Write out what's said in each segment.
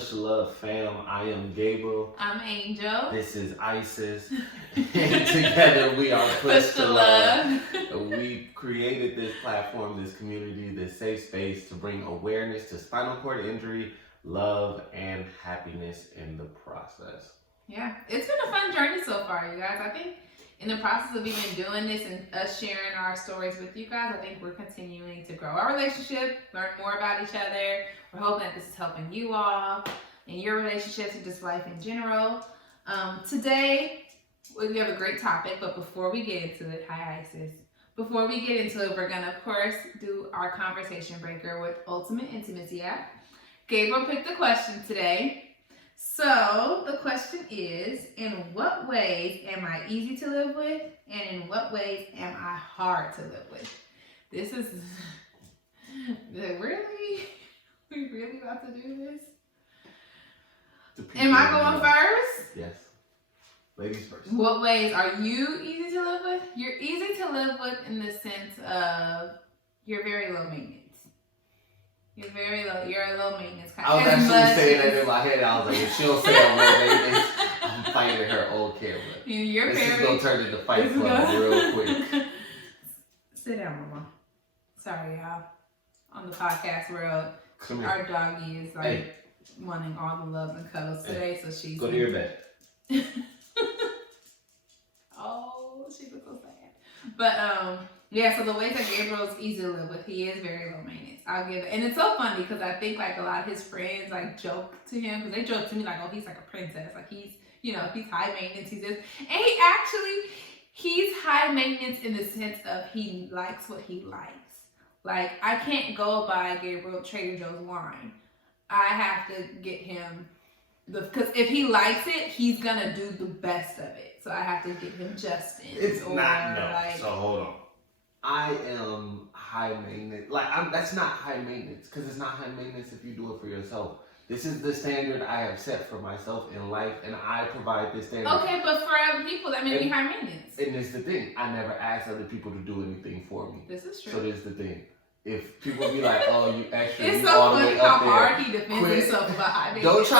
Push the Love fam. I am Gabriel. I'm Angel. This is Isis. And together we are Push the Love. We created this platform, this community, this safe space to bring awareness to spinal cord injury, love, and happiness in the process. Yeah, it's been a fun journey so far, you guys. I think in the process of even doing this and us sharing our stories with you guys, I think we're continuing to grow our relationship, learn more about each other. We're hoping that this is helping you all in your relationships and just life in general. Today, we have a great topic, but before we get into it, hi Isis. Before we get into it, we're going to, of course, do our conversation breaker with Ultimate Intimacy app. Gabriel picked the question today. So the question is, in what ways am I easy to live with, and in what ways am I hard to live with? This is really, we really about to do this? Am I going first? Yes. Ladies first. What ways are you easy to live with? You're easy to live with in the sense of you're very low maintenance. You're very low. You're a low maintenance kind. I was actually saying that in my head. I was like, if she don't say I'm low maintenance, I'm fighting her old camera. You're this very. is gonna turn into Fight Club real quick. Sit down, Mama. Sorry, y'all. On the podcast world, our doggy is like wanting all the love and cuddles today, so she's. Go to your bed. Oh, she looks so sad. But yeah. So the ways that Gabriel's easy to live with, he is very low maintenance. I'll give it, and it's so funny because I think like a lot of his friends like joke to him because they joke to me like, oh, he's like a princess, like he's, you know, he's high maintenance, he's this, and he's high maintenance in the sense of he likes what he likes. Like I can't go buy Gabriel Trader Joe's wine. I have to get him because if he likes it, he's gonna do the best of it. So I have to get him Justin. It's not no. Like, so hold on. I am high maintenance. Like that's not high maintenance because it's not high maintenance if you do it for yourself. This is the standard I have set for myself in life, and I provide this standard. Okay, but for other people, that may be high maintenance. And it's the thing. I never ask other people to do anything for me. This is true. So this is the thing. If people be like, "Oh, you extra," it's you so all the funny way how up there, hard he defends himself about high maintenance.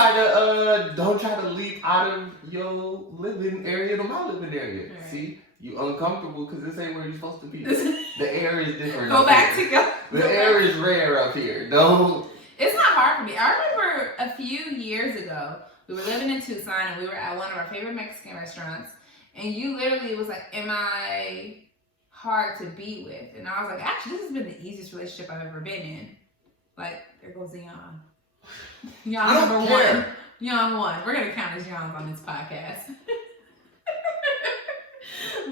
Don't try to leap out of your living area to my living area. Right. See, you uncomfortable because this ain't where you're supposed to be. The air is different. Go back to go. The air is rare up here. Don't. It's not hard for me. I remember a few years ago, we were living in Tucson and we were at one of our favorite Mexican restaurants, and you literally was like, "Am I hard to be with?" And I was like, "Actually, this has been the easiest relationship I've ever been in." Like, there goes Zion. Yawn number one. Yawn one. We're gonna count as yawns on this podcast.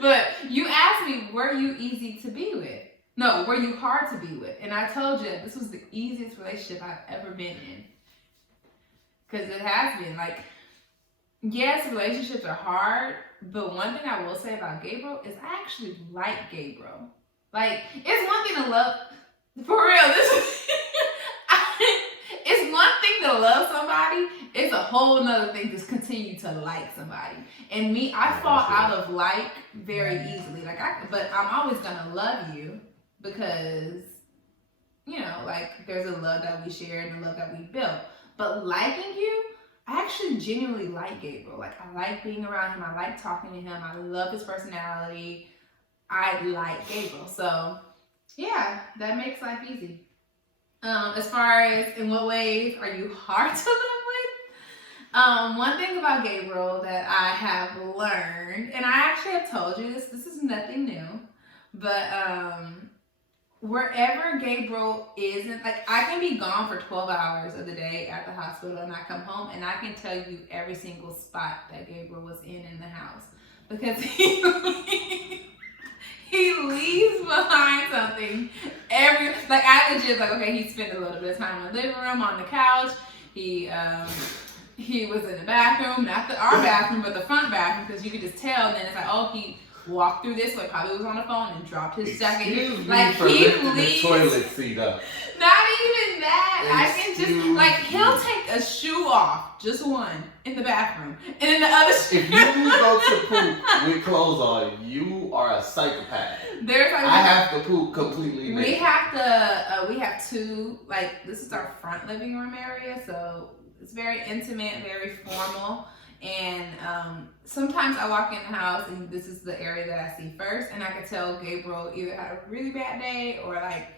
But you asked me, were you easy to be with? No, were you hard to be with? And I told you this was the easiest relationship I've ever been in. Because it has been. Like, yes, relationships are hard, but one thing I will say about Gabriel is I actually like Gabriel. Like, it's one thing to love, for real, it's one thing to love somebody, it's a whole nother thing to continue to like somebody. And me, I fall out of like very easily. But I'm always gonna love you because, you know, like there's a love that we share and a love that we built. But liking you, I actually genuinely like Gabriel. Like I like being around him. I like talking to him. I love his personality. I like Gabriel. So yeah, that makes life easy. As far as in what ways are you hard to live with? One thing about Gabriel that I have learned, and I actually have told you this is nothing new, but wherever Gabriel isn't, like I can be gone for 12 hours of the day at the hospital and I come home and I can tell you every single spot that Gabriel was in the house because he leaves behind something like I legit like, okay, he spent a little bit of time in the living room on the couch. He was in the bathroom, not our bathroom, but the front bathroom, because you could just tell. And then it's like, oh, he walked through this way, probably was on the phone and dropped his jacket. Like he leaves the toilet seat up. Not even that. I can just like he'll take a shoe off, just one, in the bathroom, and then the other shoe. If you go to poop with clothes on, you are a psychopath. There's like I have to poop completely naked. We have two, like this is our front living room area, so it's very intimate, very formal. And sometimes I walk in the house and this is the area that I see first, and I could tell Gabriel either had a really bad day or like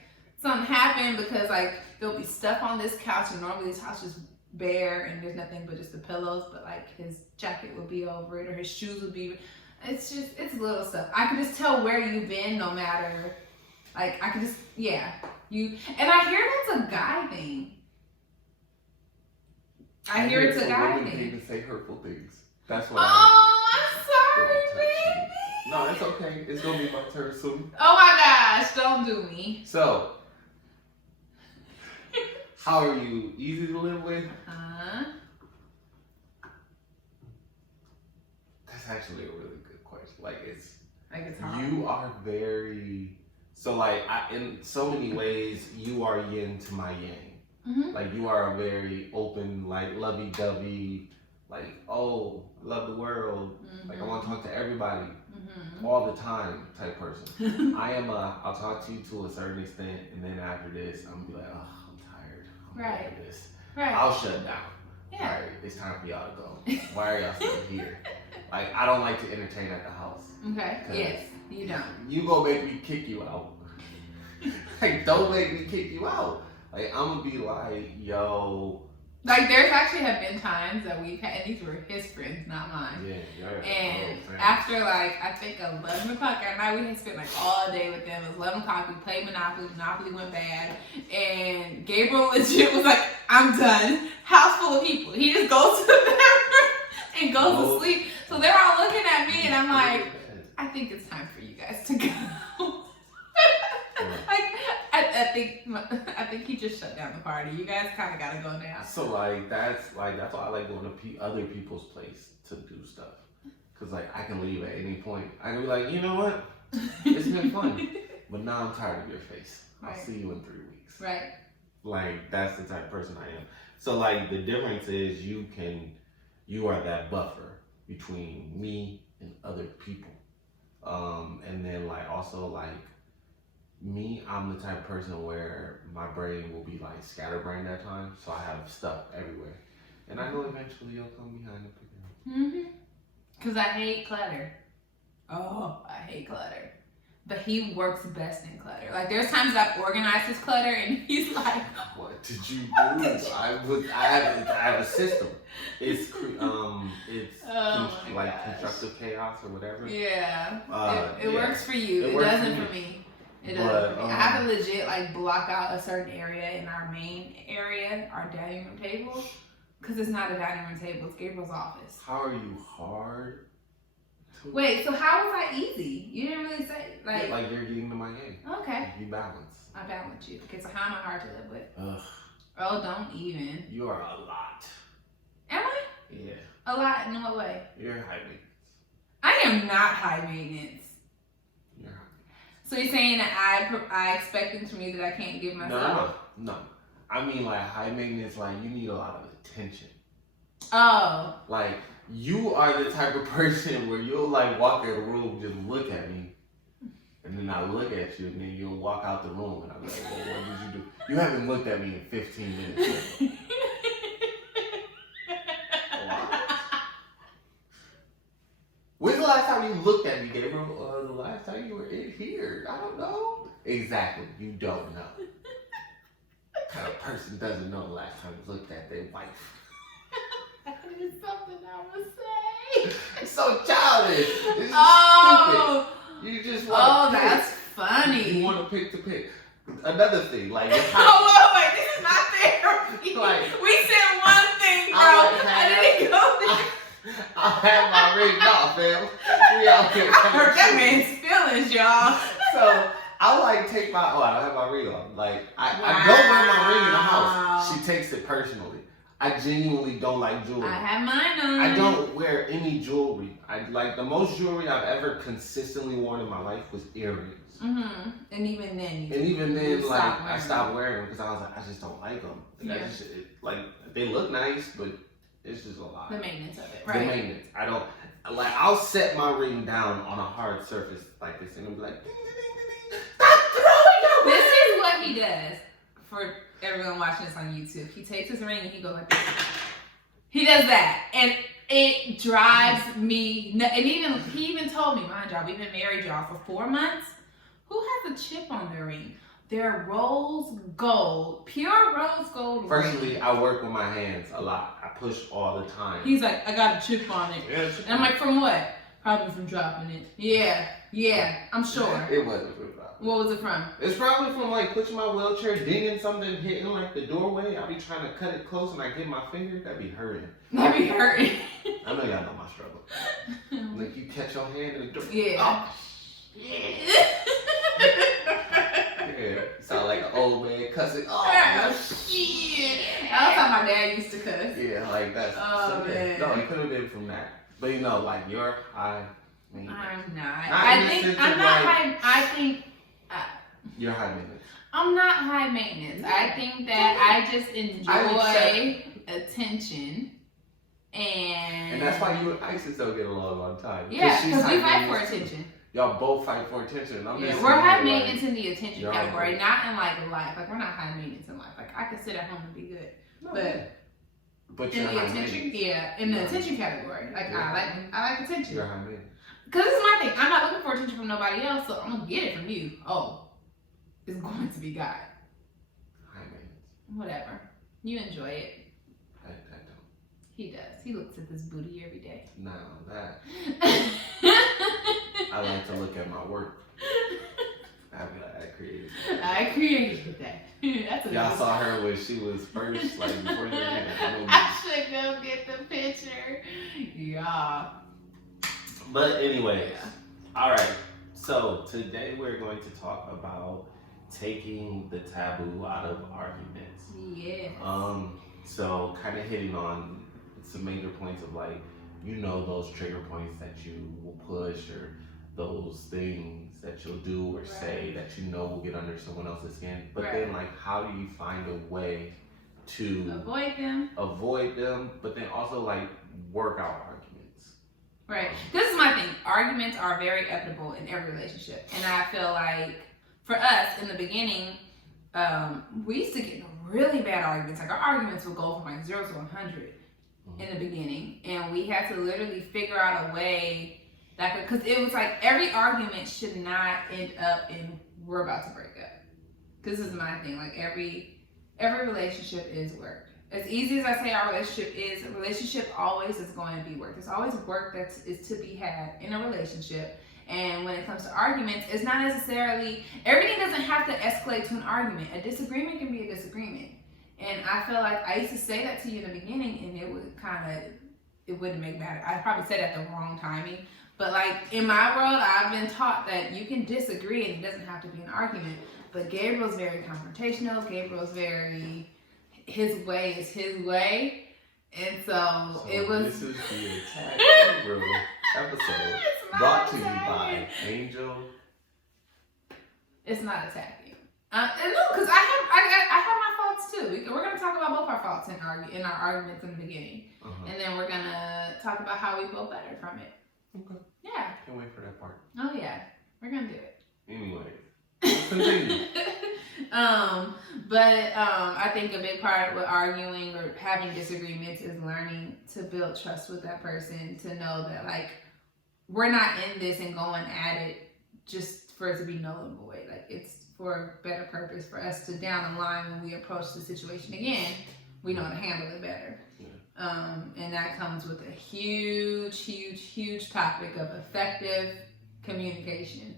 something happened, because like there'll be stuff on this couch, and normally this house is bare and there's nothing but just the pillows, but like his jacket would be over it or his shoes would be, it's little stuff. I could just tell where you've been, no matter, like I could just, yeah, you. And I hear that's a guy thing. I hear it's a guy thing. Women even say hurtful things. That's what. Oh, I'm sorry, baby. No, it's okay. It's gonna be my turn soon. Oh my gosh, don't do me. So, how are you? Easy to live with? That's actually a really good question. Like it's hard. You are very, so like in so many ways you are yin to my yang. Mm-hmm. Like you are a very open, like lovey-dovey, like, oh, love the world. Mm-hmm. Like I want to talk to everybody all the time type person. I am I'll talk to you to a certain extent, and then after this, I'm gonna be like, oh, I'm tired. I'm over this. Right. I'll shut down. Yeah. All right, it's time for y'all to go. Why are y'all still here? Like, I don't like to entertain at the house. Okay. Yes, you don't. You gonna make me kick you out. Like, don't make me kick you out. Like, I'm gonna be like, yo. Like, there's actually have been times that we've had, and these were his friends, not mine. Yeah. And after, like, I think 11 o'clock at night, we had spent, like, all day with them. It was 11 o'clock, we played Monopoly. Monopoly went bad. And Gabriel legit was like, I'm done. House full of people. He just goes to the bathroom and goes to sleep. So they're all looking at me, and I'm like, I think it's time for you guys to go. Like, I think he just shut down the party. You guys kind of gotta go now. So that's why I like going to other people's place to do stuff, cause like I can leave at any point. I can be like, you know what, it's been fun, but now I'm tired of your face. I'll see you in 3 weeks. Right. Like that's the type of person I am. So like the difference is you are that buffer between me and other people, and then like also like. Me, I'm the type of person where my brain will be like scatterbrained at times, so I have stuff everywhere. And I know eventually you'll come behind the picture. Because I hate clutter. Oh, I hate clutter. But he works best in clutter. Like there's times I've organized his clutter and he's like, what did you do? I have a system. It's like constructive chaos or whatever. Yeah. It works for you. It doesn't for me. It does. I have to legit like block out a certain area in our main area, our dining room table, because it's not a dining room table. It's Gabriel's office. How are you hard? Wait, so how was I easy? You didn't really say like. Yeah, like you're getting to my game. Okay. Like you balance. I balance you. Okay, so how am I hard to live with? Ugh. Oh, don't even. You are a lot. Am I? Yeah. A lot in what way? You're high maintenance. I am not high maintenance. So you're saying that I expect things from you that I can't give myself? No. I mean like high maintenance, like you need a lot of attention. Oh. Like you are the type of person where you'll like walk in a room, just look at me, and then I look at you, and then you'll walk out the room, and I'm like, well, what did you do? You haven't looked at me in 15 minutes yet. When's the last time you looked at me, Gabriel? The last time you were in here? I don't know. Exactly. You don't know. What kind of person doesn't know the last time you looked at their wife? That is something I would say. It's so childish. It's stupid. You just want to pick. That's funny. You want to pick. Another thing, like... wait, this is not therapy. Like, we said one thing, bro. I didn't go there. I have my ring off, fam. We out here. I hurt that man's feelings, y'all. So I like take my. Oh, I don't have my ring on. Like I don't wear my ring in the house. She takes it personally. I genuinely don't like jewelry. I have mine on. I don't wear any jewelry. I like the most jewelry I've ever consistently worn in my life was earrings. Mm-hmm. And even then, like I stopped wearing them because I was like, I just don't like them. Like, they look nice, but. It's just a lot. The maintenance of it, right? The maintenance. I don't like. I'll set my ring down on a hard surface like this, and I'll be like, ding, ding, ding, ding, stop throwing your ring. This is what he does for everyone watching this on YouTube. He takes his ring and he goes like this. He does that, and it drives me nuts. And he even told me, mind y'all, we've been married, y'all, for 4 months. Who has a chip on their ring? They're rose gold, pure rose gold. Firstly, I work with my hands a lot. I push all the time. He's like, I got a chip on it. Yeah, and I'm like, from what? Probably from dropping it. Yeah, I'm sure. It wasn't from dropping. What was it from? It's probably from like pushing my wheelchair, dinging something, hitting like the doorway. I be trying to cut it close and I get my finger, that be hurting. That be hurting. I know y'all know my struggle. Like you catch your hand in the door. Yeah. Oh. Yeah. Sound like an old man cussing. Oh shit. That's how my dad used to cuss. Yeah, like that's. Oh man. No, it could have been from that. But you know, like you're high. I'm not. I think I'm not high. I think you're high maintenance. I'm not high maintenance. I think that I just enjoy attention, and that's why you and Isis don't get along all the time. Yeah, because we fight for attention. Y'all both fight for attention. We're high maintenance in the attention category, not in like life. Like we're not high maintenance in life. Like I can sit at home and be good, but in the attention, in the attention category. Like I like attention. You're high maintenance. Because this is my thing. I'm not looking for attention from nobody else, so I'm gonna get it from you. Oh, it's going to be God. High maintenance. Whatever. You enjoy it. I don't. He does. He looks at this booty every day. No, that. I like to look at my work. I created that. I created that. That's a y'all saw her when she was first, like before you had it. I should go get the picture. Yeah. But anyways, all right. So today we're going to talk about taking the taboo out of arguments. Yeah. So kind of hitting on some major points of like, you know, those trigger points that you will push or those things that you'll do or say that you know will get under someone else's skin. But then like, how do you find a way to avoid them, but then also like work out arguments? Right. This is my thing. Arguments are very inevitable in every relationship. And I feel like for us in the beginning, we used to get in really bad arguments. Like our arguments would go from like 0 to 100 in the beginning. And we had to literally figure out a way that because it was like every argument should not end up in we're about to break up. This is my thing. Like every relationship is work. As easy as I say our relationship is, a relationship always is going to be work. There's always work that is to be had in a relationship. And when it comes to arguments, it's not necessarily, everything doesn't have to escalate to an argument. A disagreement can be a disagreement. And I feel like I used to say that to you in the beginning and it wouldn't make matter. I probably said it at the wrong timing. But like in my world, I've been taught that you can disagree and it doesn't have to be an argument. But Gabriel's very confrontational. Gabriel's very... his way is his way, and so it was. This is the Attack Gabriel episode brought to you by Angel. It's not attacking. No, because I have my faults too. We're gonna talk about both our faults in our arguments in the beginning, and then we're gonna talk about how we feel better from it. Okay. Yeah. Can't wait for that part. Oh yeah, we're gonna do it. Anyway, continue. But I think a big part with arguing or having disagreements is learning to build trust with that person, to know that like we're not in this and going at it just for it to be null and void. Like it's for a better purpose for us to down the line when we approach the situation again, we know how to handle it better. Yeah. And that comes with a huge topic of effective communication,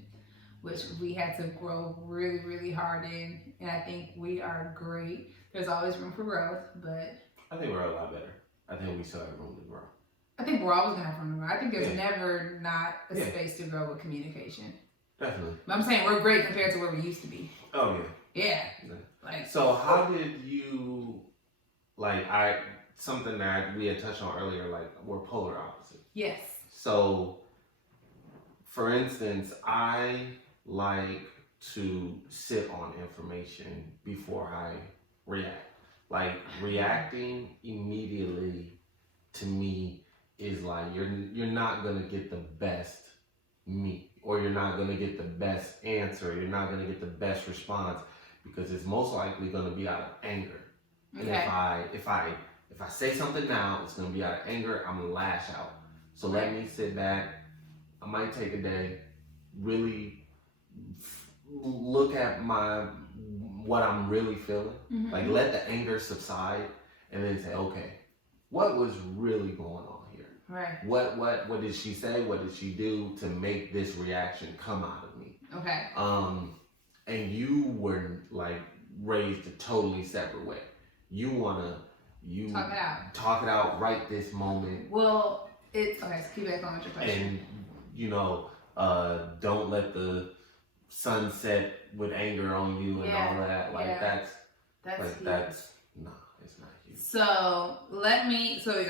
which we had to grow really, really hard in. And I think we are great. There's always room for growth, but... I think we're a lot better. I think we still have room to grow. I think we're always going to have room to grow. I think there's never not a space to grow with communication. Definitely. But I'm saying we're great compared to where we used to be. Oh, yeah. Yeah. Like. So how did you... something that we had touched on earlier, like we're polar opposites. Yes. So, for instance, I like to sit on information before I react. Like reacting immediately to me is like you're not gonna get the best me, or you're not gonna get the best answer, you're not gonna get the best response because it's most likely gonna be out of anger. Okay. And if I say something now, it's gonna be out of anger. I'm gonna lash out. So let me sit back. I might take a day, really look at what I'm really feeling. Mm-hmm. Like let the anger subside, and then say, okay, what was really going on here? Right. What did she say? What did she do to make this reaction come out of me? Okay. And you were like raised a totally separate way. You talk it out right this moment. Well, it's okay. So keep back on with your question. And don't let the sun set with anger on you and all that. Like that's no, it's not huge. So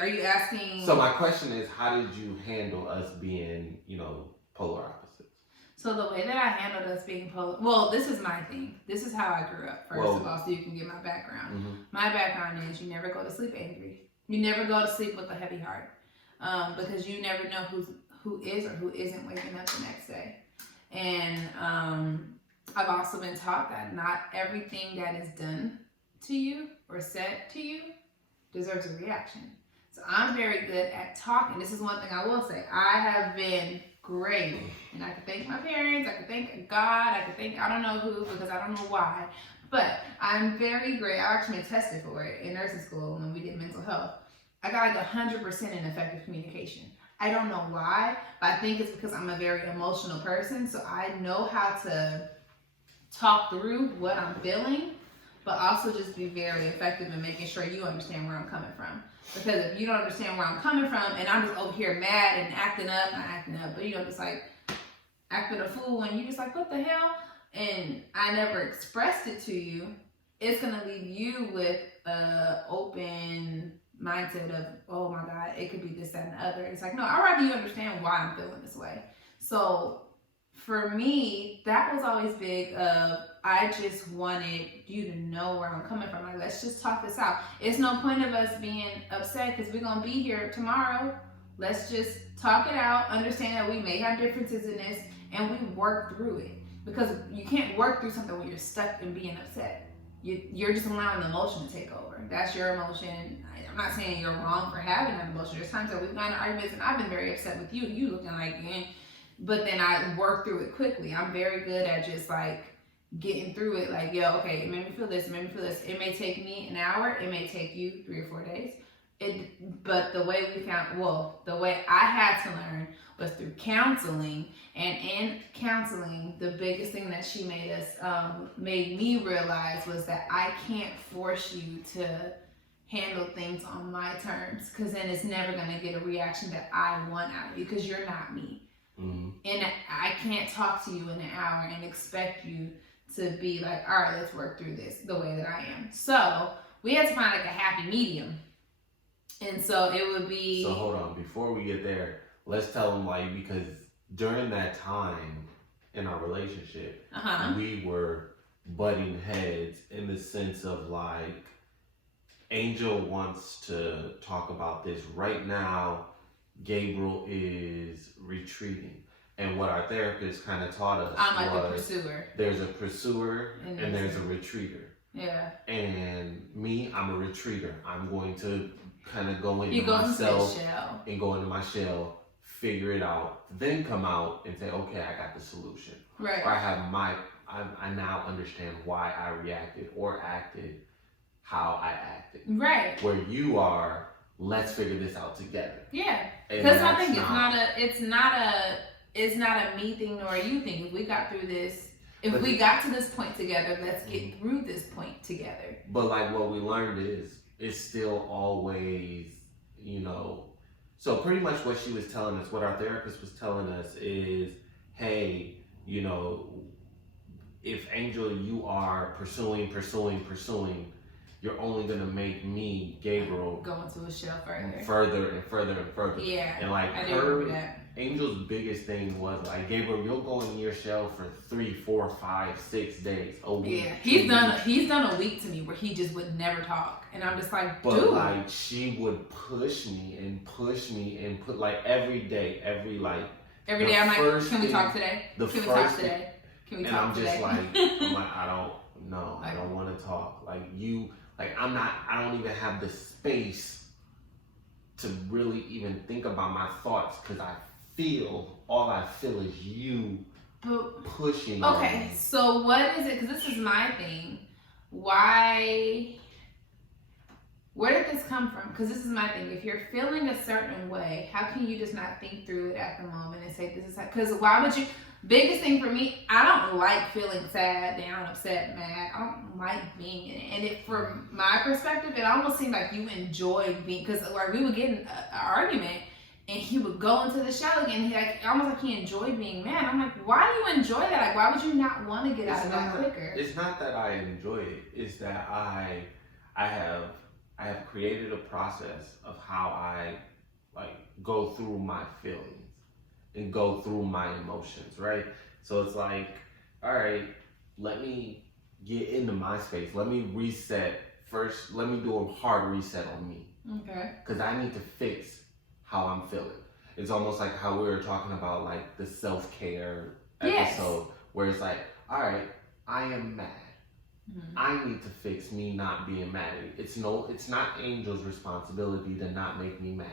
are you asking? So my question is, how did you handle us being, polar opposites? So the way that I handled us being polar, well, this is my thing. This is how I grew up, first of all, so you can get my background. Mm-hmm. My background is you never go to sleep angry. You never go to sleep with a heavy heart, because you never know who is or who isn't waking up the next day. And I've also been taught that not everything that is done to you or said to you deserves a reaction. So I'm very good at talking. This is one thing I will say. I have been great, and I can thank my parents, I can thank God, I can thank I don't know who, because I don't know why, but I'm very great. I actually been tested for it in nursing school when we did mental health. I got like 100% in effective communication. I don't know why, but I think it's because I'm a very emotional person, so I know how to talk through what I'm feeling, but also just be very effective in making sure you understand where I'm coming from. Because if you don't understand where I'm coming from, and I'm just over here mad and not acting up, but just like acting a fool, and you just like, what the hell? And I never expressed it to you, it's gonna leave you with a open mindset of, oh my God, it could be this, that, and the other. It's like, no, I'd rather you understand why I'm feeling this way. So for me, that was always big of, I just wanted you to know where I'm coming from. Like, let's just talk this out. It's no point of us being upset because we're going to be here tomorrow. Let's just talk it out, understand that we may have differences in this, and we work through it. Because you can't work through something when you're stuck in being upset. You're just allowing the emotion to take over. That's your emotion. I'm not saying you're wrong for having that emotion. There's times that we've gotten arguments and I've been very upset with you. You looking like, but then I work through it quickly. I'm very good at just like getting through it. Like, yo, okay, it made me feel this, it made me feel this. It may take me an hour. It may take you 3 or 4 days. But the way the way I had to learn was through counseling. And in counseling, the biggest thing that she made me realize was that I can't force you to handle things on my terms, because then it's never going to get a reaction that I want out of you, because you're not me. Mm-hmm. And I can't talk to you in an hour and expect you to be like, all right, let's work through this the way that I am. So we had to find like a happy medium. And so it would be... So hold on, before we get there, let's tell them why, because during that time in our relationship, we were butting heads in the sense of like, Angel wants to talk about this right now. Gabriel is retreating. And what our therapist kind of taught us I'm like a pursuer. There's a pursuer and there's a retreater. Yeah. And me, I'm a retreater. I'm going to kind of go into myself and go into my shell, figure it out, then come out and say, okay, I got the solution. Right. Or I now understand why I reacted or acted how I acted. Right. Where you are, let's figure this out together. Yeah. Because I think it's not a me thing nor a you thing. If we got through this, if we got to this point together, let's get through this point together. But like what we learned is, it's still always, so pretty much what she was telling us, what our therapist was telling us is, hey, if Angel, you are pursuing, you're only gonna make me, Gabriel, go into a shell further and further. Yeah. And like Angel's biggest thing was like, Gabriel, you'll go in your shell for 3, 4, 5, 6 days, a week. Yeah, he's done a week to me where he just would never talk, and I'm just like, dude. But like she would push me and put like every day. I'm like, can we talk today? Can we talk today? And I'm just like, I don't want to talk. Like Like I don't even have the space to really even think about my thoughts because all I feel is you pushing. Okay, so what is it? Because this is my thing. Why? Where did this come from? Because this is my thing. If you're feeling a certain way, how can you just not think through it at the moment and say this is because why would you? Biggest thing for me, I don't like feeling sad, down, upset, mad. I don't like being in it. And from my perspective, it almost seemed like you enjoyed being, because like we would get in an argument and he would go into the shell again. He like almost like he enjoyed being mad. I'm like, why do you enjoy that? Like, why would you not want to get out of that quicker? It's not that I enjoy it. It's that I have created a process of how I like go through my feelings and go through my emotions, right? So it's like, all right, let me get into my space. Let me reset first. Let me do a hard reset on me. Okay. Because I need to fix how I'm feeling. It's almost like how we were talking about like the self-care episode, where it's like, all right, I am mad. Mm-hmm. I need to fix me not being mad. It's not Angel's responsibility to not make me mad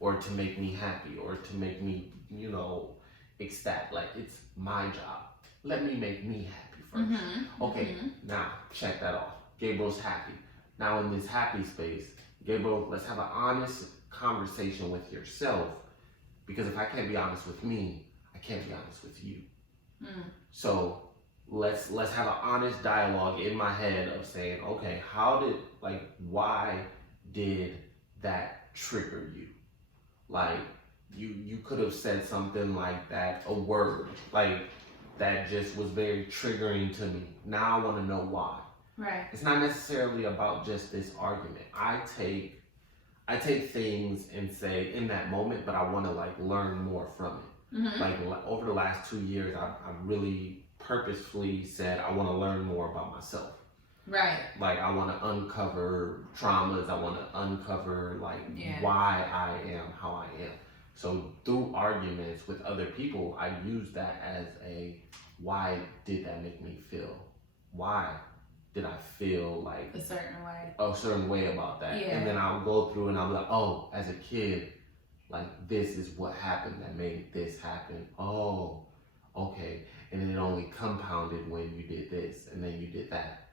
or to make me happy or to make me, ecstatic. Like, it's my job. Let me make me happy first. Mm-hmm. Okay, now check that off. Gabriel's happy. Now in this happy space, Gabriel, let's have an honest conversation with yourself, because if I can't be honest with me, I can't be honest with you. So let's have an honest dialogue in my head of saying, okay, why did that trigger you? Like, you could have said something like that, a word like that just was very triggering to me. Now I want to know why. Right. It's not necessarily about just this argument. I take things and say in that moment, but I want to like learn more from it. Mm-hmm. Like over the last 2 years, I've really purposefully said I want to learn more about myself. Right. Like I want to uncover traumas. I want to uncover why I am how I am. So through arguments with other people, I use that as why did that make me feel? Why did I feel like a certain way about that? Yeah. And then I'll go through and I'll be like, oh, as a kid, like this is what happened that made this happen. Oh, okay. And then it only compounded when you did this and then you did that.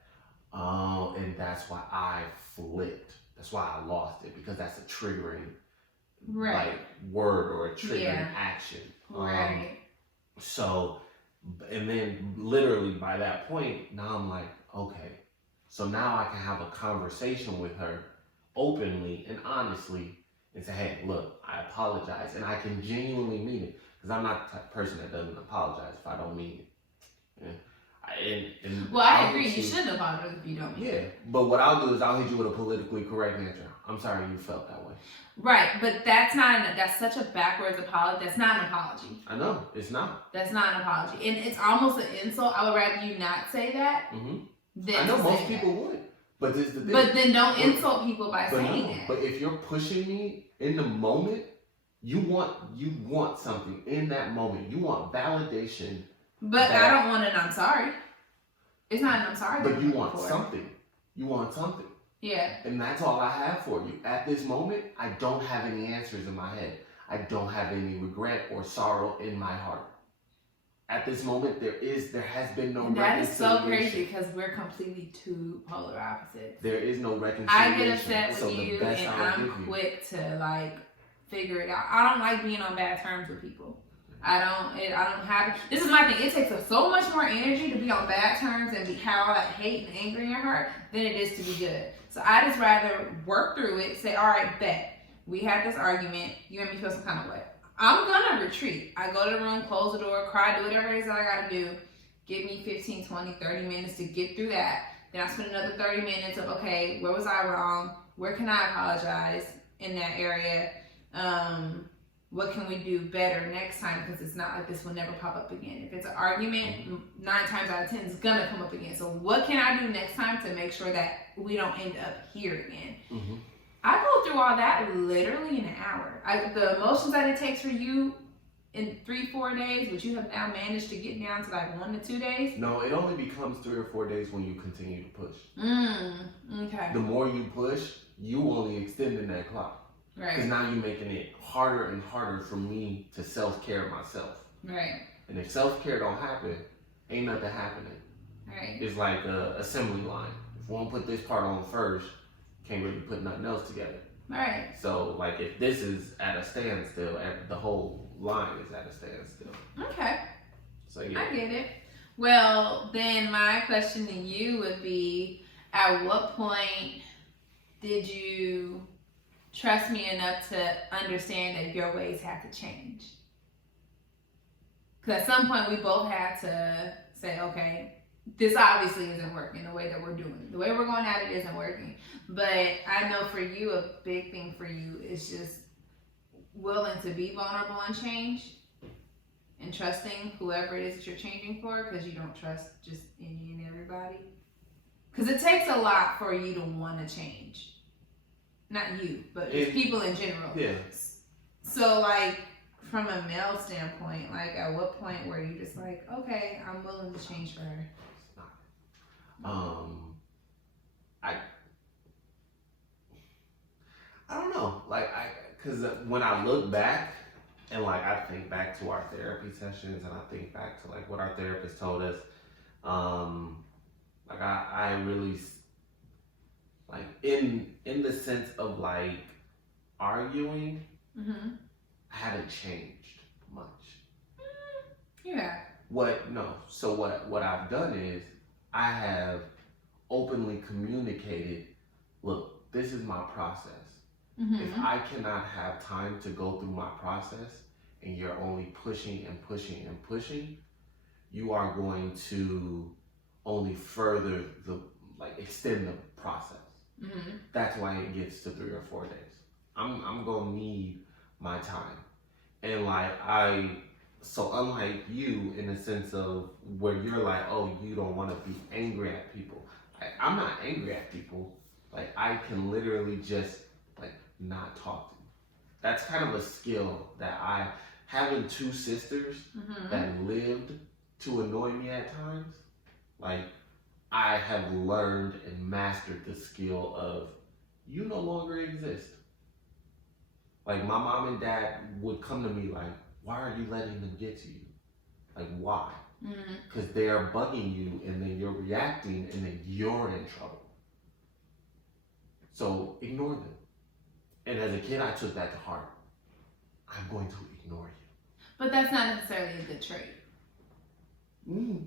Oh, and that's why I flipped. That's why I lost it, because that's a triggering word or a triggering action. Right. So, and then literally by that point, now I'm like, okay, so now I can have a conversation with her openly and honestly and say, hey, look, I apologize. And I can genuinely mean it, because I'm not the type of person that doesn't apologize if I don't mean it. Yeah. I agree. You shouldn't apologize if you don't mean it. Yeah, but what I'll do is I'll hit you with a politically correct answer. I'm sorry you felt that way. Right, but that's such a backwards apology. That's not an apology. I know, it's not. That's not an apology. And it's almost an insult. I would rather you not say that. Mm-hmm. I know most people would. But this is the thing. But then don't insult people by saying that. But if you're pushing me in the moment, you want something in that moment. You want validation. But I don't want an I'm sorry. It's not an I'm sorry. But you want something. You want something. Yeah. And that's all I have for you. At this moment, I don't have any answers in my head. I don't have any regret or sorrow in my heart. At this moment, there has been no reconciliation. That is so crazy, because we're completely two polar opposites. There is no reconciliation. I get upset with you, and I'm quick to figure it out. I don't like being on bad terms with people. I don't have. This is my thing. It takes so much more energy to be on bad terms and have all that hate and anger in your heart than it is to be good. So I just rather work through it. Say, all right, bet we had this argument. You made me feel some kind of way. I'm gonna retreat. I go to the room, close the door, cry, do whatever it is that I gotta do. Give me 15, 20, 30 minutes to get through that. Then I spend another 30 minutes of, okay, where was I wrong? Where can I apologize in that area? What can we do better next time? Because it's not like this will never pop up again. If it's an argument, 9 times out of 10 it's gonna come up again. So what can I do next time to make sure that we don't end up here again? Mm-hmm. I go through all that literally in an hour. The emotions that it takes for you in 3-4 days, but you have now managed to get down to like 1 to 2 days? No, it only becomes 3 or 4 days when you continue to push. Okay. The more you push, you only extending that clock. Right. Because now you're making it harder and harder for me to self-care myself. Right. And if self-care don't happen, ain't nothing happening. Right. It's like a assembly line. If we don't put this part on first, can't really put nothing else together. Right. So like if this is at a standstill, the whole line is at a standstill. Okay. So yeah. I get it. Well, then my question to you would be, at what point did you trust me enough to understand that your ways have to change? Because at some point we both had to say, okay, this obviously isn't working the way that we're doing it. The way we're going at it isn't working. But I know for you, a big thing for you is just willing to be vulnerable and change, and trusting whoever it is that you're changing for, because you don't trust just any and everybody. Because it takes a lot for you to want to change. Not you, but just people in general. Yeah. So like, from a male standpoint, like at what point were you just like, okay, I'm willing to change for her? I don't know. Like because when I look back and like I think back to our therapy sessions and I think back to like what our therapist told us, like I really like in the sense of like arguing, Mm-hmm. I haven't changed much. Yeah. So what I've done is I have openly communicated, look, this is my process. Mm-hmm. If I cannot have time to go through my process and you're only pushing and pushing and pushing, you are going to only further extend the process. Mm-hmm. That's why it gets to 3 or 4 days. I'm gonna need my time. And so unlike you in the sense of where you're like, oh, you don't want to be angry at people. I'm not angry at people. Like I can literally just not talk to you. That's kind of a skill that having 2 sisters Mm-hmm. that lived to annoy me at times, like I have learned and mastered the skill of you no longer exist. Like my mom and dad would come to me like, why are you letting them get to you? Like why? Because they are bugging you and then you're reacting and then you're in trouble. So ignore them. And as a kid, I took that to heart. I'm going to ignore you. But that's not necessarily a good trait.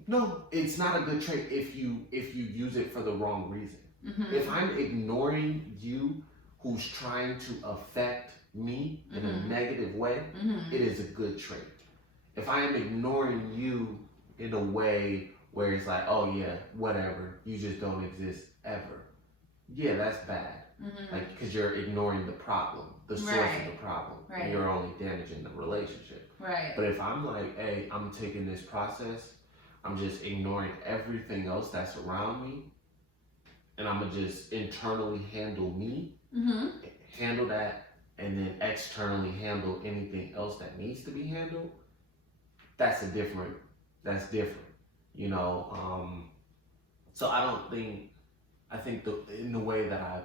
No, it's not a good trait if you use it for the wrong reason. Mm-hmm. If I'm ignoring you who's trying to affect me in a negative way, it is a good trait. If I am ignoring you in a way where it's like, oh yeah, whatever, you just don't exist ever. Yeah, that's bad. Like, because you're ignoring the problem, the source of the problem, and you're only damaging the relationship. Right. But if I'm like, hey, I'm taking this process, I'm just ignoring everything else that's around me, and I'm gonna just internally handle me, handle that, and then externally handle anything else that needs to be handled. That's different. You know. So I think in the way that I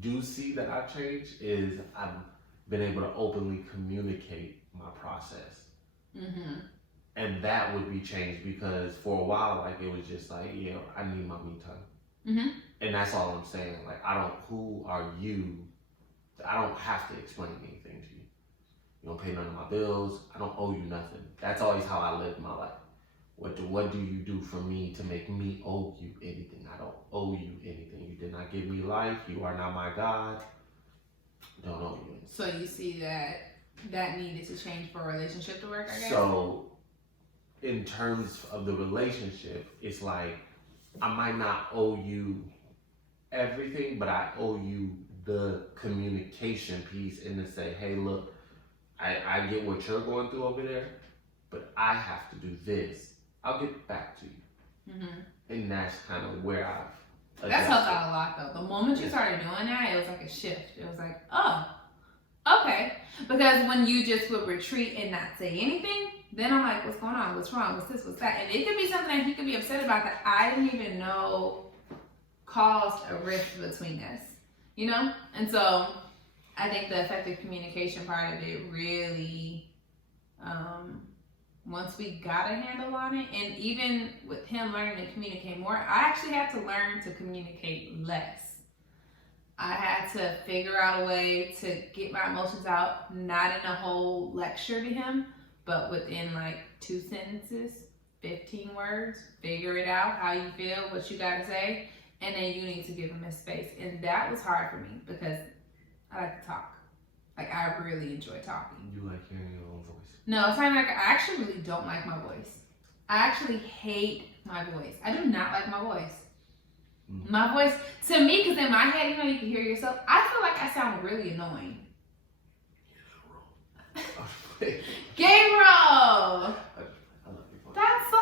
do see that I've changed is I've been able to openly communicate my process. And that would be changed because for a while, like it was just like, yeah, I need my me time. And that's all I'm saying. Like, who are you? I don't have to explain anything to you. You don't pay none of my bills. I don't owe you nothing. That's always how I live my life. What do you do for me to make me owe you anything? I don't owe you anything. You did not give me life. You are not my God. Don't owe you anything. So you see that needed to change for a relationship to work, I guess? So in terms of the relationship, it's like I might not owe you everything, but I owe you the communication piece and to say, hey, look, I get what you're going through over there, but I have to do this. I'll get back to you. And that's kind of where I've That's helped out a lot though. The moment you started doing that, it was like a shift. It was like, oh, Okay. Because when you just would retreat and not say anything, then I'm like, what's going on? What's wrong? What's this? What's that? And it could be something that he could be upset about that I didn't even know caused a rift between us. You know? And so I think the effective communication part of it really, once we got a handle on it, and even with him learning to communicate more, I actually had to learn to communicate less. I had to figure out a way to get my emotions out, not in a whole lecture to him, but within like 2 sentences, 15 words, figure it out, how you feel, what you gotta say, and then you need to give him his space. And that was hard for me because I like to talk. Like, I really enjoy talking. You like hearing your own voice? No, it's not like, I actually really don't like my voice. I actually hate my voice. I do not like my voice. My voice, to me, because in my head, you know, you can hear yourself. I feel like I sound really annoying. Gabriel! I love your voice. That's so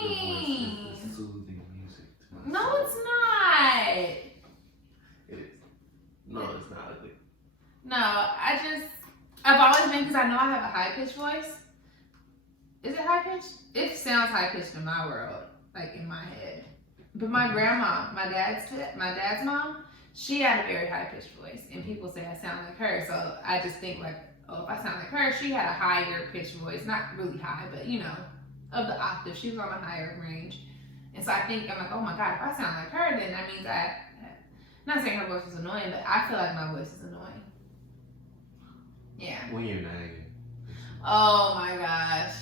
Your mean. voice is soothing music to my No, soul. it's not. It is. No, it's not ugly. No, I've always been, because I know I have a high-pitched voice. Is it high-pitched? It sounds high-pitched in my world, like in my head. But my grandma, my dad's mom, she had a very high-pitched voice, and people say I sound like her. So I just think like, oh, if I sound like her, she had a higher pitched voice, not really high, but you know, of the octave. She was on a higher range, and so I'm like, oh my God, if I sound like her, then that means I'm not saying her voice was annoying, but I feel like my voice is annoying. Yeah. When you're nagging. Oh my gosh.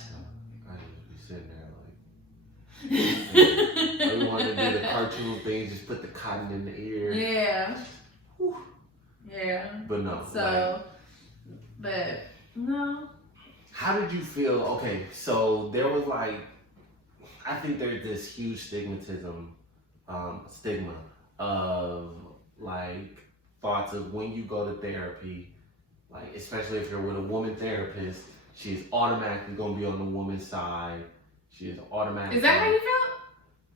I just be sitting there like. We want to do the cartoon thing, just put the cotton in the ear. Yeah. Whew. Yeah. But no. So, but no. How did you feel? Okay, so there was like, I think there's this huge stigma of like thoughts of when you go to therapy, like especially if you're with a woman therapist, she's automatically gonna be on the woman's side. She is automatically. Is that how you felt?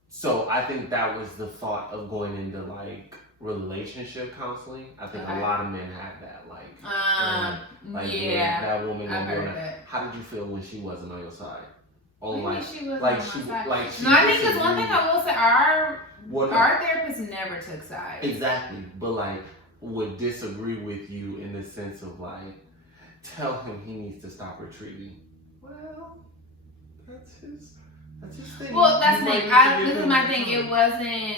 So I think that was the thought of going into like relationship counseling. I think a lot of men have that, like yeah, that woman. I've heard that. How did you feel when she wasn't on your side? Oh, like she wasn't like on she my side. like she. No, I think that's one thing I will say. What Our therapist never took sides. Exactly, but like would disagree with you in the sense of like, tell him he needs to stop retreating. Well, that's his thing. Well, that's the thing. This is my thing. It wasn't.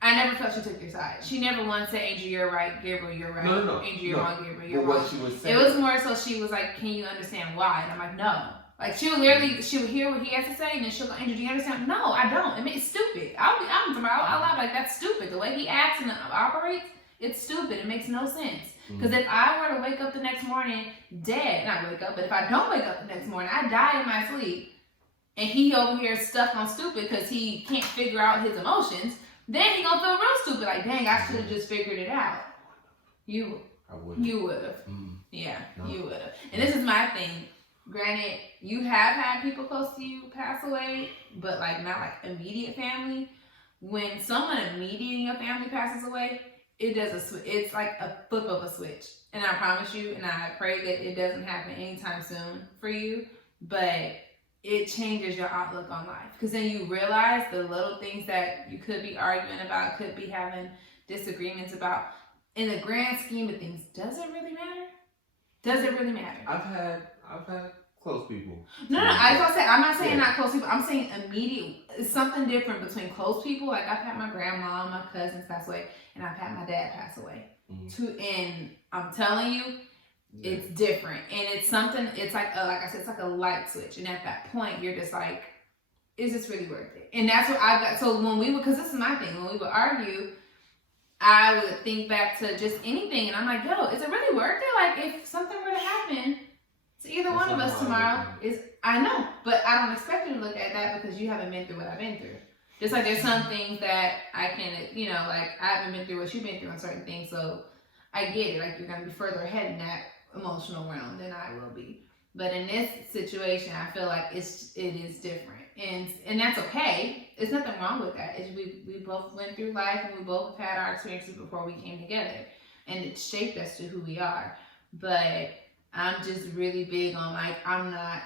I never felt she took your side. She never once said, "Angel, you're right. Gabriel, you're right. No. Angel, you're wrong. Gabriel, you're but wrong." What she was saying. It was more so she was like, "Can you understand why?" And I'm like, "No." Like she would hear what he has to say, and then she'll go, "Angel, do you understand?" No, I don't. I mean, it's stupid. I'm like, that's stupid. The way he acts and operates, it's stupid. It makes no sense. Because if I were to wake up the next morning dead, not wake up, but if I don't wake up the next morning, I die in my sleep, and he over here stuck on stupid because he can't figure out his emotions, then he gonna feel real stupid. Like, dang, I should have just figured it out. You would have. Yeah, no. You would have. And this is my thing. Granted, you have had people close to you pass away, but like not like immediate family. When someone immediate in your family passes away, it's like a flip of a switch. And I promise you, and I pray that it doesn't happen anytime soon for you, but it changes your outlook on life. Because then you realize the little things that you could be arguing about, could be having disagreements about, in the grand scheme of things, does it really matter? Does it really matter? I've had close people. No, I was gonna say, I'm not saying not close people. I'm saying immediate. It's something different between close people. Like I've had my grandma, my cousins pass away, and I've had my dad pass away. And I'm telling you, it's different. And it's something. It's like like I said, it's like a light switch. And at that point, you're just like, is this really worth it? And that's what I got. So when we would, because this is my thing, when we would argue, I would think back to just anything, and I'm like, yo, is it really worth it? Like if something were to happen to either one of us tomorrow, I know, but I don't expect you to look at that because you haven't been through what I've been through. Just like there's some things that I can, like I haven't been through what you've been through on certain things, so I get it. Like you're gonna be further ahead in that emotional realm than I will be. But in this situation, I feel like it is different, and that's okay. There's nothing wrong with that. We both went through life, and we both had our experiences before we came together, and it shaped us to who we are. But I'm just really big on like I'm not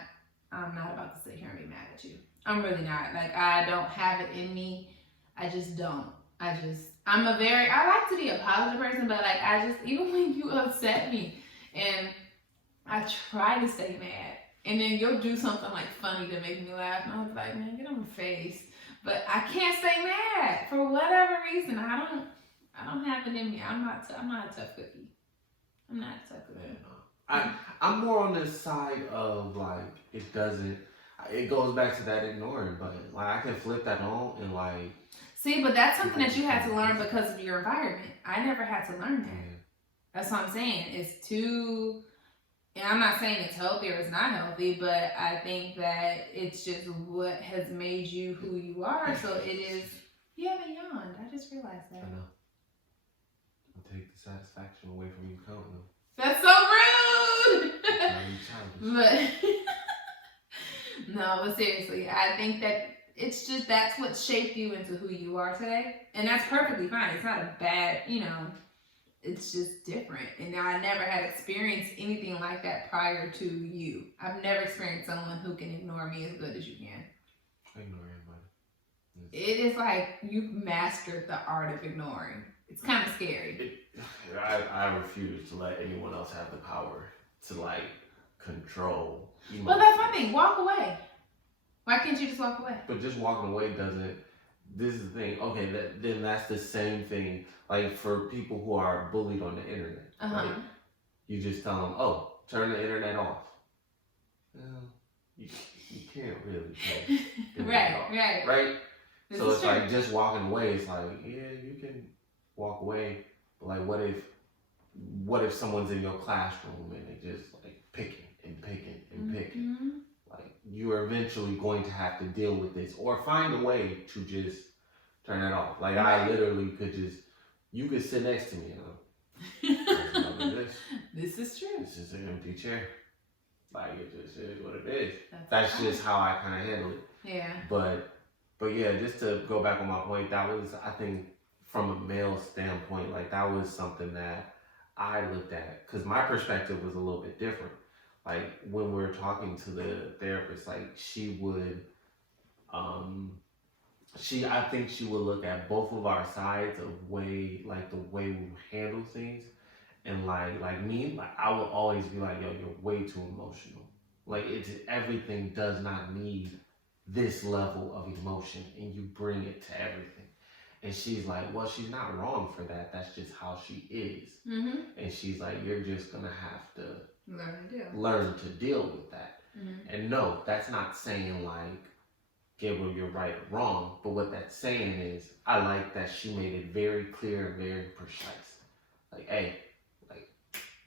about to sit here and be mad at you. I'm really not. Like I don't have it in me. I just don't. I like to be a positive person, but like I just even when you upset me and I try to stay mad and then you'll do something like funny to make me laugh and I was like, man, get on my face. But I can't stay mad for whatever reason. I don't have it in me. I'm not a tough cookie. I'm not a tough cookie. I'm more on this side of like it goes back to that ignoring, but like I can flip that on and like see, but that's something that you had to learn because of your environment. I never had to learn that. Yeah. That's what I'm saying. It's too, and I'm not saying it's healthy or it's not healthy, but I think that it's just what has made you who you are. So it is. You haven't yawned. I just realized that. I know. I'll take the satisfaction away from you counting them. That's so rude. But no, but seriously, I think that it's just that's what shaped you into who you are today, and that's perfectly fine. It's not a bad, it's just different. And I never had experienced anything like that prior to you. I've never experienced someone who can ignore me as good as you can. I ignore everybody. It is like you've mastered the art of ignoring. It's kind of scary. I refuse to let anyone else have the power to like control emotions. Well, that's my thing. Walk away. Why can't you just walk away? But just walking away doesn't. This is the thing. Okay, then that's the same thing. Like for people who are bullied on the internet, right? You just tell them, "Oh, turn the internet off." Well, you can't really turn the internet off, right? So it's like just walking away. It's like, yeah, you can walk away, but like, what if someone's in your classroom and they just like picking and picking and picking? Mm-hmm. Like you're eventually going to have to deal with this or find a way to just turn it off. Like I literally you could sit next to me and this is true. This is an empty chair. Like it just is what it is. That's just how I kind of handle it. Yeah. But yeah, just to go back on my point, that was, I think, from a male standpoint, like that was something that I looked at because my perspective was a little bit different. Like when we were talking to the therapist, like she would, I think she would look at both of our sides of the way we handle things, and like me, like I would always be like, yo, you're way too emotional. Like everything does not need this level of emotion, and you bring it to everything. And she's like, well, she's not wrong for that. That's just how she is. Mm-hmm. And she's like, you're just gonna have to learn to deal with that. Mm-hmm. And no, that's not saying like, Gabriel, you're right or wrong. But what that's saying is, I like that she made it very clear and very precise. Like, hey, like,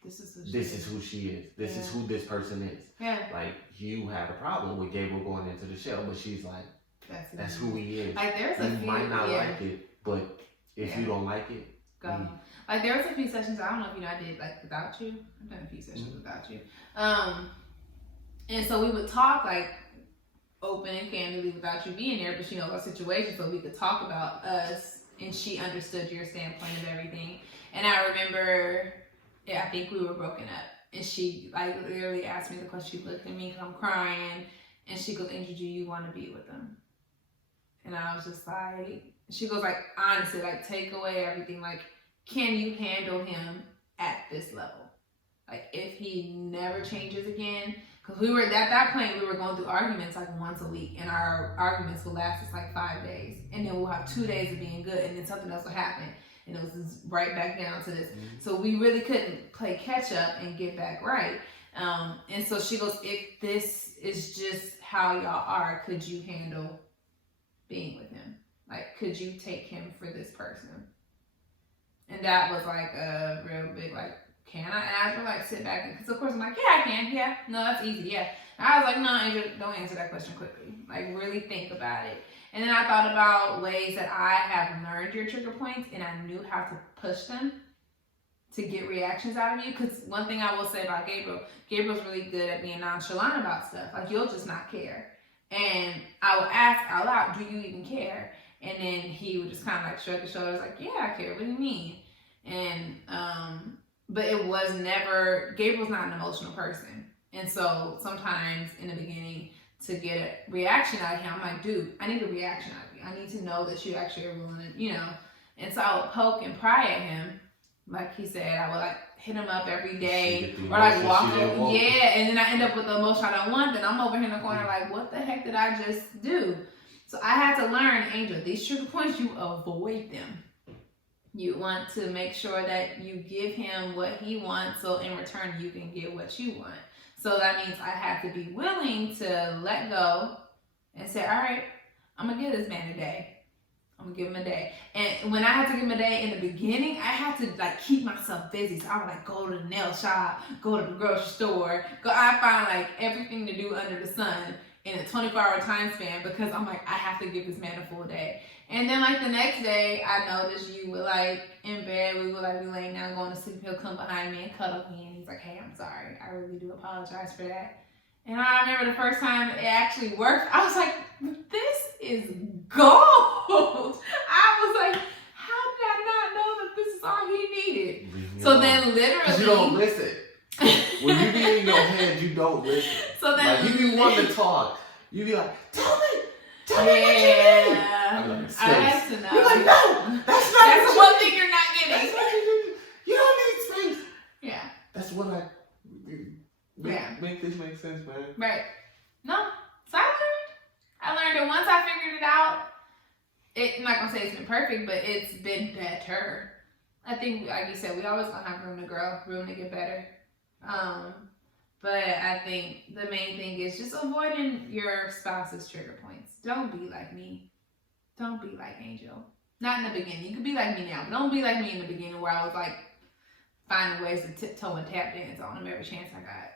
this is who she is. This is who this person is. Yeah. Like, you had a problem with Gabriel going into the show, but she's like, that's who he is. Like, you might not like it, but if you don't like it, go. Like, there was a few sessions, I don't know if you know, I did like without you. I've done a few sessions without you. And so we would talk like open and candidly without you being there, but our situation, so we could talk about us, and she understood your standpoint of everything. And I remember, I think we were broken up, and she like literally asked me the question. She looked at me because I'm crying, and she goes, Angel, do you want to be with them? And I was just like, she goes like, honestly, like take away everything. Like, can you handle him at this level? Like if he never changes again, because we were at that point, we were going through arguments like once a week, and our arguments would last us like 5 days, and then we'll have 2 days of being good, and then something else will happen, and it was right back down to this. Mm-hmm. So we really couldn't play catch up and get back right. And so she goes, if this is just how y'all are, could you handle being with him? Like, could you take him for this person? And that was like a real big like, can I? And I had to like sit back, because of course I'm like, yeah, I can. Yeah, no, that's easy. Yeah. And I was like, no, Angel, don't answer that question quickly. Like, really think about it. And then I thought about ways that I have learned your trigger points, and I knew how to push them to get reactions out of you. Because one thing I will say about Gabriel's really good at being nonchalant about stuff. Like, you'll just not care. And I would ask out loud, do you even care? And then he would just kind of like shrug his shoulders like, yeah, I care. What do you mean? And but it was never, Gabriel's not an emotional person. And so sometimes in the beginning, to get a reaction out of him, I'm like, dude, I need a reaction out of you. I need to know that you actually are willing to, you know. And so I would poke and pry at him. Like he said, I would like hit him up every day or like walk over. Yeah, and then I end up with the emotion I don't want. Then I'm over here in the corner like, what the heck did I just do? So I had to learn, Angel, these trigger points, you avoid them. You want to make sure that you give him what he wants, so in return you can get what you want. So that means I have to be willing to let go and say, all right, I'm going to give this man a day. I'm going to give him a day. And when I had to give him a day in the beginning, I had to like keep myself busy. So I would like go to the nail shop, go to the grocery store. I find like everything to do under the sun in a 24-hour time span because I'm like, I have to give this man a full day. And then like the next day, I noticed you were like in bed, we would like be laying down going to sleep. He'll come behind me and cuddle me and he's like, hey, I'm sorry. I really do apologize for that. And I remember the first time it actually worked, I was like, this is gold. I was like, how did I not know that this is all he needed? So then literally. You don't listen. When you be in your head, you don't listen. So then. Like you be wanting to talk. You be like, tell me what you need. I have to know. You're like, no, that's the one thing you're not getting. You don't need space. Yeah. That's what make this make sense, man. Right. No. So I learned it once I figured it out. I'm not gonna say it's been perfect, but it's been better. I think, like you said, we always gonna have room to grow, room to get better. But I think the main thing is just avoiding your spouse's trigger points. Don't be like me. Don't be like Angel. Not in the beginning. You could be like me now, but don't be like me in the beginning where I was like finding ways to tiptoe and tap dance on him every chance I got.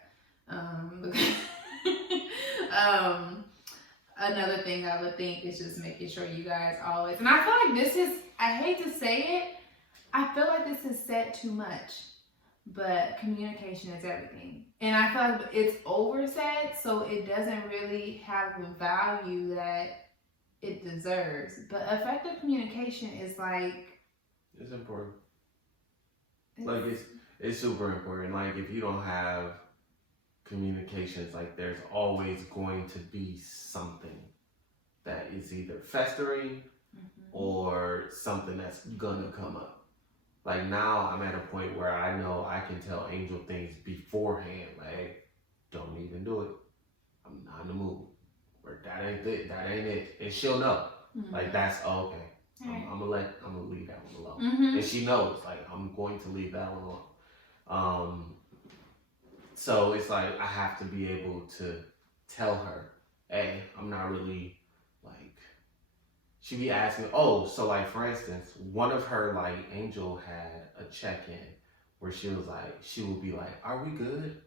Another thing I would think is just making sure you guys always, and I feel like this is, I hate to say it, I feel like this is said too much, but communication is everything. And I feel like it's oversaid, so it doesn't really have the value that it deserves. But effective communication is like, it's important. Like it's super important. Like if you don't have communications, like there's always going to be something that is either festering or something that's gonna come up. Like now I'm at a point where I know I can tell Angel things beforehand, like, hey, don't even do it. I'm not in the mood. Or that ain't it. And she'll know. Like that's okay. Right. I'm gonna leave that one alone. And she knows, like, I'm going to leave that one alone. So it's like I have to be able to tell her, hey, I'm not really like, she be asking, so like for instance, one of her, like Angel had a check-in where she was like, she would be like, are we good?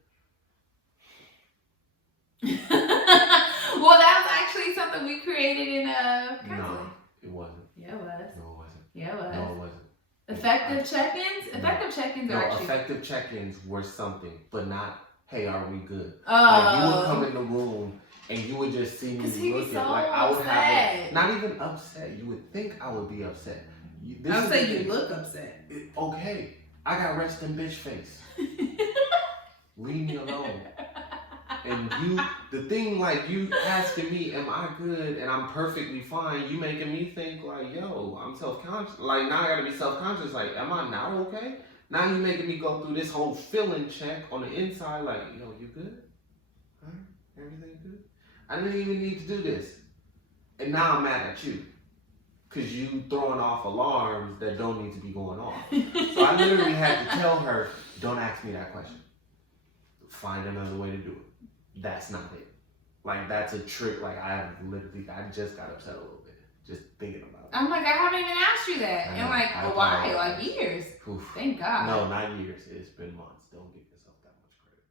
Well, that was actually something we created in counseling. No, it wasn't. Yeah, it was. No, it wasn't. Yeah, it was. No, it wasn't. Effective check-ins? Effective check-ins are actually... effective check-ins were something, but not, hey, are we good? Oh. Like, you would come in the room and you would just see me looking. So like, I would upset. have not even upset. You would think I would be upset. I'm saying you look upset. Okay. I got resting bitch face. Leave me alone. And the thing, like, you asking me, am I good? And I'm perfectly fine. You making me think, like, yo, I'm self-conscious. Like, now I gotta be self-conscious. Like, am I not okay? Now you making me go through this whole feeling check on the inside. Like, yo, you good? All right? Everything good? I didn't even need to do this. And now I'm mad at you. Because you throwing off alarms that don't need to be going off. So I literally had to tell her, don't ask me that question. Find another way to do it. That's not it. Like, that's a trick. Like, I just got upset a little bit. Just thinking about it. I'm like, I haven't even asked you that. And like, why? Like years. Oof. Thank God. No, not years. It's been months. Don't give yourself that much credit.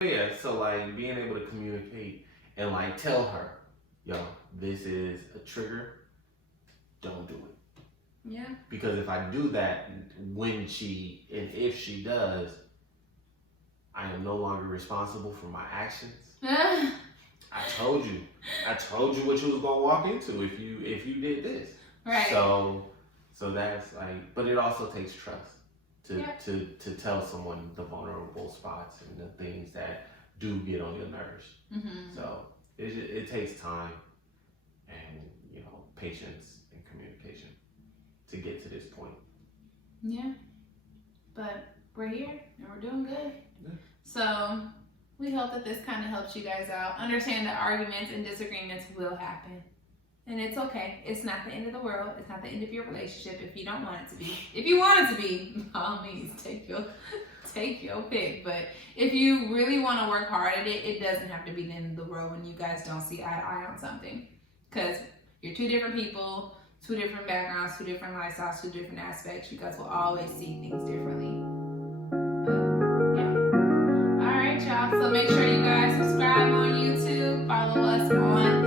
But yeah, so like being able to communicate and like tell her, yo, this is a trigger. Don't do it. Yeah. Because if I do that, when she and if she does, I am no longer responsible for my actions. I told you what you was gonna walk into if you did this. Right. So that's like, but it also takes trust. to tell someone the vulnerable spots and the things that do get on your nerves. So it takes time and patience and communication to get to this point. Yeah, but we're here and we're doing good. Yeah. So we hope that this kind of helps you guys out. Understand that arguments and disagreements will happen. And it's okay. It's not the end of the world. It's not the end of your relationship if you don't want it to be. If you want it to be, by all means, take your pick. But if you really want to work hard at it, it doesn't have to be the end of the world when you guys don't see eye to eye on something. Because you're two different people, two different backgrounds, two different lifestyles, two different aspects. You guys will always see things differently. Yeah. All right, y'all. So make sure you guys subscribe on YouTube. Follow us on